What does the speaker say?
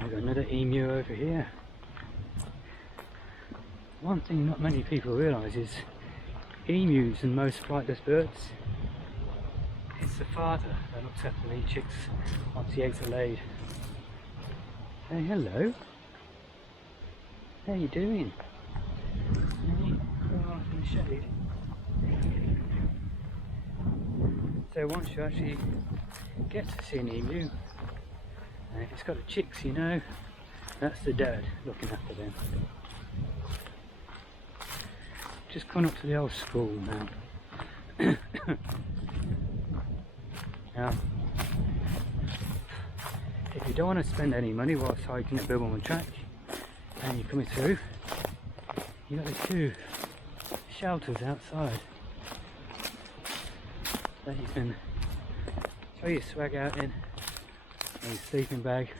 I've got another emu over here. One thing not many people realise is emus and most flightless birds, it's the father that looks after the chicks once the eggs are laid. Hey, hello. How you doing? Hey, go off in the shade. So once you actually get to see an emu, and if it's got the chicks, you know, that's the dad looking after them. Just coming up to the old school now. Now, if you don't want to spend any money whilst hiking at Bilbon track and you're coming through, you've got the two shelters outside that you can throw your swag out in, and your sleeping bag,